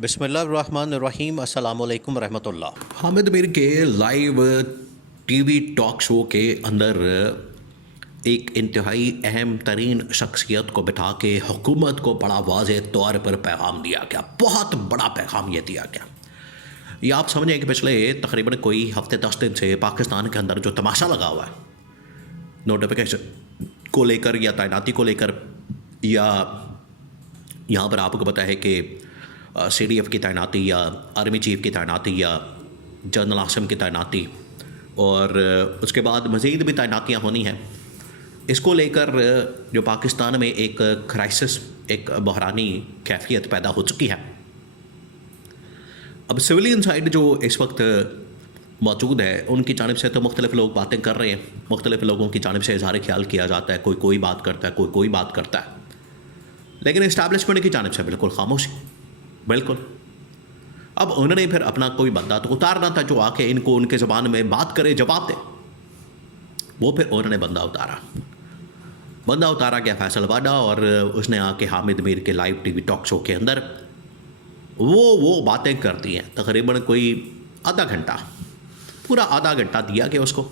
बिस्मिल्लाहिर्रहमानिर्रहीम अस्सलामु अलैकुम रहमतुल्लाह। हामिद मीर के लाइव टीवी टॉक शो के अंदर एक इंतहाई अहम तरीन शख्सियत को बिठा के हुकूमत को बड़ा वाज़ेह तौर पर पैगाम दिया गया। बहुत बड़ा पैगाम ये दिया गया। ये आप समझें कि पिछले तकरीबन कोई हफ्ते 10 दिन से पाकिस्तान के अंदर जो तमाशा लगा हुआ है नोटिफिकेशन को लेकर या तैनाती को लेकर, या यहाँ पर आपको पता है कि CDF की तैनाती या आर्मी चीफ की तैनाती या जनरल आसिम की तैनाती और उसके बाद मज़ीद भी तैनातियाँ होनी हैं। इसको लेकर जो पाकिस्तान में एक क्राइसिस, एक बहरानी कैफियत पैदा हो चुकी है। अब सिविलियन साइड जो इस वक्त मौजूद है उनकी जानिब से तो मुख्तलिफ लोग बातें कर रहे हैं, मुख्तलिफ लोगों की जानिब से इज़हार ख्याल किया जाता है, कोई कोई बात करता है, कोई कोई बात करता है, लेकिन इस्टेब्लिशमेंट की जानिब से बिल्कुल खामोशी, बिल्कुल। अब उन्होंने फिर अपना कोई बंदा तो उतारना था जो आके इनको उनके ज़बान में बात करे, जवाब दे। वो फिर उन्होंने बंदा उतारा गया फैसल वाडा, और उसने आके हामिद मीर के लाइव टीवी टॉक शो के अंदर वो बातें करती हैं। तकरीबन कोई आधा घंटा, पूरा आधा घंटा दिया गया उसको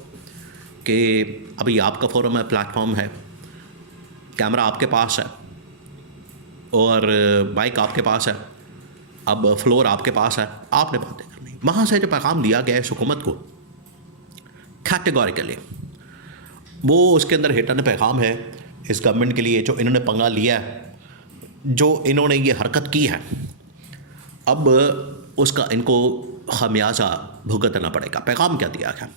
कि अभी आपका फोरम है, प्लेटफॉर्म है, कैमरा आपके पास है और माइक आपके पास है, अब फ्लोर आपके पास है, आपने बातें करनी। वहाँ से जो पैगाम दिया गया है इस हुकूमत को कैटेगोरिकली, वो उसके अंदर हिटन पैगाम है इस गवर्नमेंट के लिए जो इन्होंने पंगा लिया है, जो इन्होंने ये हरकत की है, अब उसका इनको खमियाजा भुगतना पड़ेगा। पैगाम क्या दिया गया,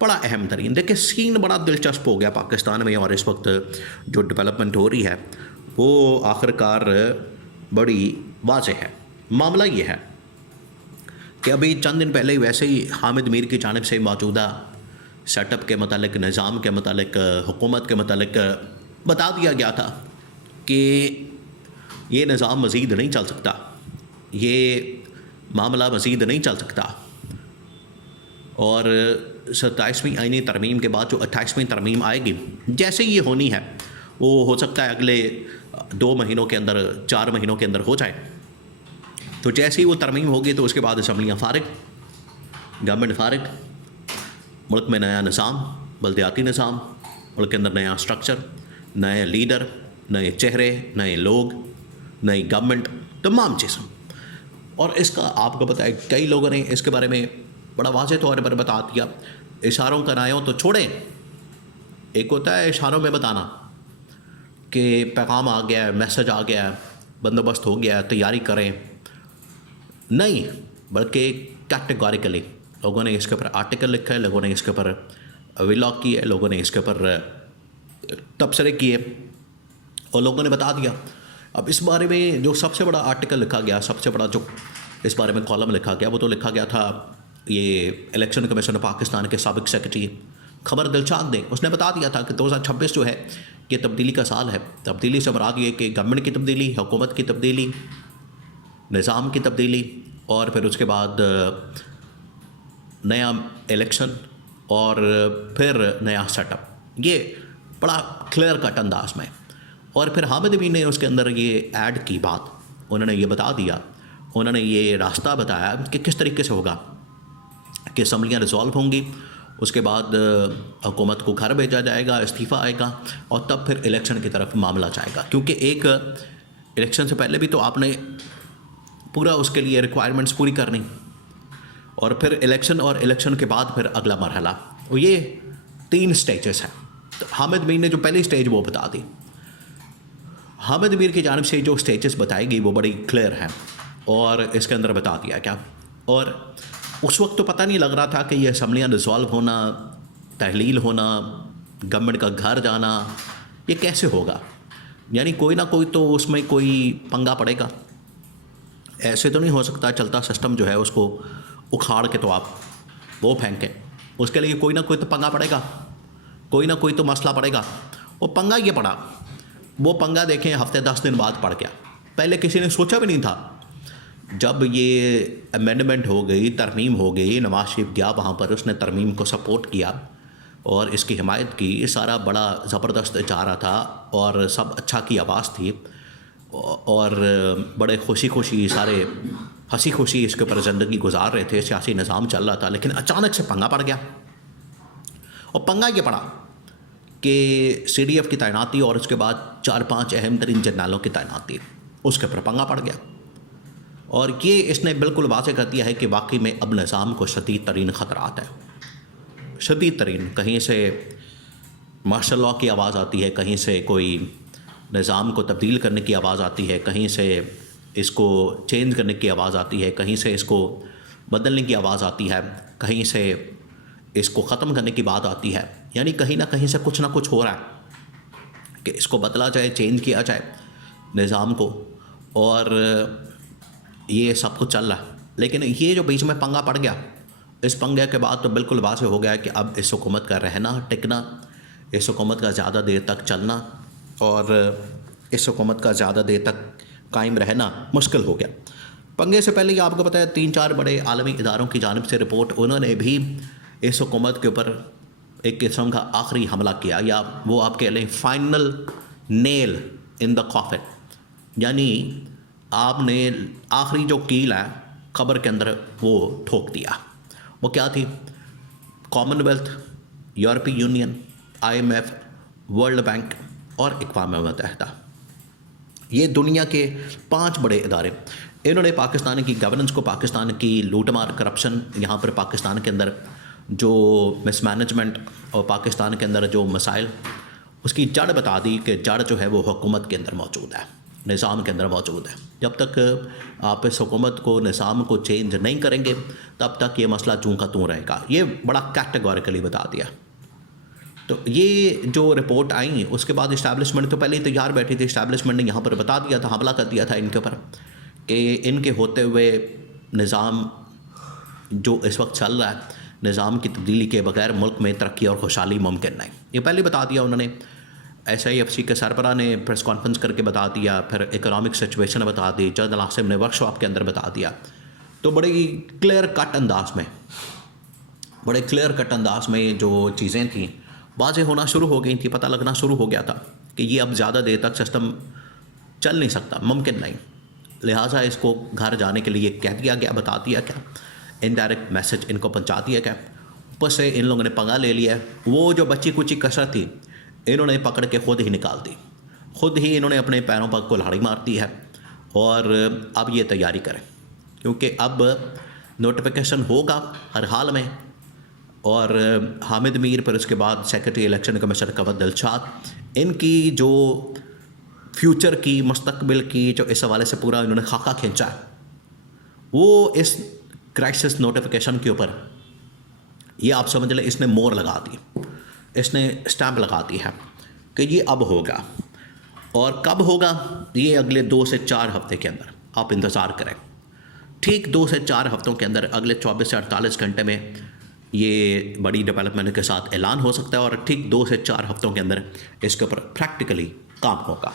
बड़ा अहम तरीन। देखिए सीन बड़ा दिलचस्प हो गया पाकिस्तान में, और इस वक्त जो डेवलपमेंट हो रही है वो आखिरकार बड़ी वाज़ेह है। मामला ये है कि अभी चंद दिन पहले वैसे ही हामिद मीर की जानिब से मौजूदा सेटअप के मतलब, निज़ाम के मतलब, हुकूमत के मतलब बता दिया गया था कि ये निज़ाम मज़ीद नहीं चल सकता, ये मामला मज़ीद नहीं चल सकता, और 27वीं आईनी तरमीम के बाद जो 28वीं तरमीम आएगी, जैसे ये होनी है वो हो सकता है अगले 2 महीनों के अंदर, 4 महीनों के अंदर हो जाए। तो जैसे ही वो तरमीम होगी तो उसके बाद असम्बलियाँ फारिग, गवर्नमेंट फारिग, मुल्क में नया निज़ाम, बल्दियाती निज़ाम, मुल्क के अंदर नया स्ट्रक्चर, नए लीडर, नए चेहरे, नए लोग, नई गवर्नमेंट, तमाम चीज़ें। और इसका आपको पता है कई लोगों ने इसके बारे में बड़ा वाज़ेह तौर पर बता दिया। इशारों करायों तो छोड़ें, एक होता है इशारों में बताना कि पैगाम आ गया है, मैसेज आ गया है, बंदोबस्त हो गया है, तैयारी करें, नहीं, बल्कि कैटेगोरिकली लोगों ने इसके ऊपर आर्टिकल लिखा है, लोगों ने इसके ऊपर व्लॉग किए, लोगों ने इसके ऊपर तबसरे किए और लोगों ने बता दिया। अब इस बारे में जो सबसे बड़ा आर्टिकल लिखा गया, सबसे बड़ा जो इस बारे में कॉलम लिखा गया, वो तो लिखा गया था ये इलेक्शन कमीशन पाकिस्तान के साबिक सेक्रेटरी खबर दिलशाद ने। उसने बता दिया था कि 2026 जो है ये तब्दीली का साल है। तब्दीली से मुराद ये कि गवर्नमेंट की तब्दीली, हुकूमत की तब्दीली, निज़ाम की तब्दीली, और फिर उसके बाद नया इलेक्शन और फिर नया सेटअप। ये बड़ा क्लियर कट अंदाज में। और फिर हामिद मीर ने उसके अंदर ये ऐड की बात, उन्होंने ये बता दिया, उन्होंने ये रास्ता बताया कि किस तरीके से होगा कि असम्बलियाँ रिजॉल्व होंगी, उसके बाद हुकूमत को घर भेजा जाएगा, इस्तीफ़ा आएगा, और तब फिर इलेक्शन की तरफ मामला जाएगा। क्योंकि एक इलेक्शन से पहले भी तो आपने पूरा उसके लिए रिक्वायरमेंट्स पूरी करनी, और फिर इलेक्शन, और इलेक्शन के बाद फिर अगला मरहला। और ये 3 स्टेजेस हैं। तो हामिद मीर ने जो पहली स्टेज वो बता दी। हामिद मीर की जानिब से जो स्टेजेस बताएगी वो बड़ी क्लियर है, और इसके अंदर बता दिया क्या। और उस वक्त तो पता नहीं लग रहा था कि ये असम्बलियाँ रिजॉल्व होना, तहलील होना, गवर्नमेंट का घर जाना, ये कैसे होगा। यानी कोई ना कोई तो उसमें कोई पंगा पड़ेगा। ऐसे तो नहीं हो सकता चलता सिस्टम जो है उसको उखाड़ के तो आप वो फेंकें। उसके लिए कोई ना कोई तो पंगा पड़ेगा, कोई ना कोई तो मसला पड़ेगा। वो पंगा ये पड़ा, वो पंगा देखें हफ्ते 10 दिन बाद पड़ गया। पहले किसी ने सोचा भी नहीं था। जब ये अमेंडमेंट हो गई, तरमीम हो गई, नवाज शरीफ गया वहाँ पर, उसने तरमीम को सपोर्ट किया और इसकी हिमायत की, सारा बड़ा ज़बरदस्त जा रहा था और सब अच्छा की आवाज़ थी। और बड़े खुशी खुशी सारे हंसी खुशी इसके ऊपर ज़िंदगी गुजार रहे थे, सियासी निज़ाम चल रहा था। लेकिन अचानक से पंगा पड़ गया, और पंगा ये पड़ा कि CDF की तैनाती और उसके बाद 4-5 अहम तरीन जनरलों की तैनाती, उसके ऊपर पंगा पड़ गया। और ये इसने बिल्कुल वाज़ेह कर दिया है कि वाकई में अब निज़ाम को शदीद तरीन ख़तरात है, शदीद तरीन। कहीं से मार्शल लॉ की आवाज़ आती है, कहीं से कोई निज़ाम को तब्दील करने की आवाज़ आती है, कहीं से इसको चेंज करने की आवाज़ आती है, कहीं से इसको बदलने की आवाज़ आती है, कहीं से इसको ख़त्म करने की बात आती है। यानी कहीं ना कहीं से कुछ ना कुछ हो रहा है कि इसको बदला जाए, चेंज किया जाए निज़ाम को, और ये सब कुछ चल रहा है। लेकिन ये जो बीच में पंगा पड़ गया, इस पंगे के बाद तो बिल्कुल वाज़ेह हो गया कि अब इस हुकूमत का रहना टिकना, इस हुकूमत का ज़्यादा देर तक चलना और इस हुकूमत का ज़्यादा देर तक कायम रहना मुश्किल हो गया। पंगे से पहले ही आपको पता है 3-4 बड़े आलमी इदारों की जानिब से रिपोर्ट, उन्होंने भी इस हुकूमत के ऊपर एक किस्म का आखिरी हमला किया, या वो आप कह लें final nail in the coffin. यानी आपने आखिरी जो कील है खबर के अंदर वो ठोक दिया। वो क्या थी? कॉमनवेल्थ, यूरोपीय यूनियन, IMF, वर्ल्ड बैंक और अक़वाम मुत्तहिदा, ये दुनिया के 5 बड़े इदारे, इन्होंने पाकिस्तान की गवर्नेंस को, पाकिस्तान की लूटमार, करप्शन, यहाँ पर पाकिस्तान के अंदर जो मिसमैनेजमेंट और पाकिस्तान के अंदर जो मसाइल, उसकी जड़ बता दी कि जड़ जो है वो हुकूमत के अंदर मौजूद है, निज़ाम के अंदर मौजूद है। जब तक आप इस हुकूमत को, निज़ाम को चेंज नहीं करेंगे, तब तक ये मसला चूँ का तूँ रहेगा। ये बड़ा कैटेगोरिकली बता दिया। तो ये जो रिपोर्ट आई, उसके बाद इस्टेब्लिशमेंट तो पहले ही तैयार बैठी थी। इस्टेब्लिशमेंट ने यहाँ पर बता दिया था, हमला कर दिया था इनके ऊपर कि इनके होते हुए निज़ाम जो इस वक्त चल रहा है, निज़ाम की तब्दीली के बगैर मुल्क में तरक्की और खुशहाली मुमकिन नहीं। ये पहले बता दिया उन्होंने। SIFC के सरबराह ने प्रेस कॉन्फ्रेंस करके बता दिया, फिर इकोनॉमिक सिचुएशन बता दी, जनरल आसिम ने वर्कशॉप के अंदर बता दिया। तो बड़े क्लियर कट अंदाज में जो चीज़ें थी वाज़ेह होना शुरू हो गई थी, पता लगना शुरू हो गया था कि ये अब ज़्यादा देर तक सिस्टम चल नहीं सकता, मुमकिन नहीं। लिहाजा इसको घर जाने के लिए कह दिया गया, बता दिया गया, इनडायरेक्ट मैसेज इनको पहुंचा दिया गया। ऊपर से इन लोगों ने पंगा ले लिया। वो जो बच्ची कुची कसर थी, इन्होंने पकड़ के ख़ुद ही निकाल दी, ख़ुद ही इन्होंने अपने पैरों पर कुल्हाड़ी मार दी है। और अब ये तैयारी करें, क्योंकि अब नोटिफिकेशन होगा हर हाल में। और हामिद मीर, पर उसके बाद secretary election commissioner Kanwar Dilshad, इनकी जो फ्यूचर की, मुस्तकबिल की, जो इस हवाले से पूरा इन्होंने खाका खींचा है, वो इस क्राइसिस नोटिफिकेशन के ऊपर ये आप समझ लें इसने मोहर लगा दी, इसने स्टैंप लगा दी है कि ये अब होगा। और कब होगा? ये अगले 2 से 4 हफ्ते के अंदर आप इंतज़ार करें। ठीक 2 से 4 हफ्तों के अंदर, अगले 24 से 48 घंटे में ये बड़ी डेवलपमेंट के साथ ऐलान हो सकता है, और ठीक 2 से 4 हफ्तों के अंदर इसके ऊपर प्रैक्टिकली काम होगा।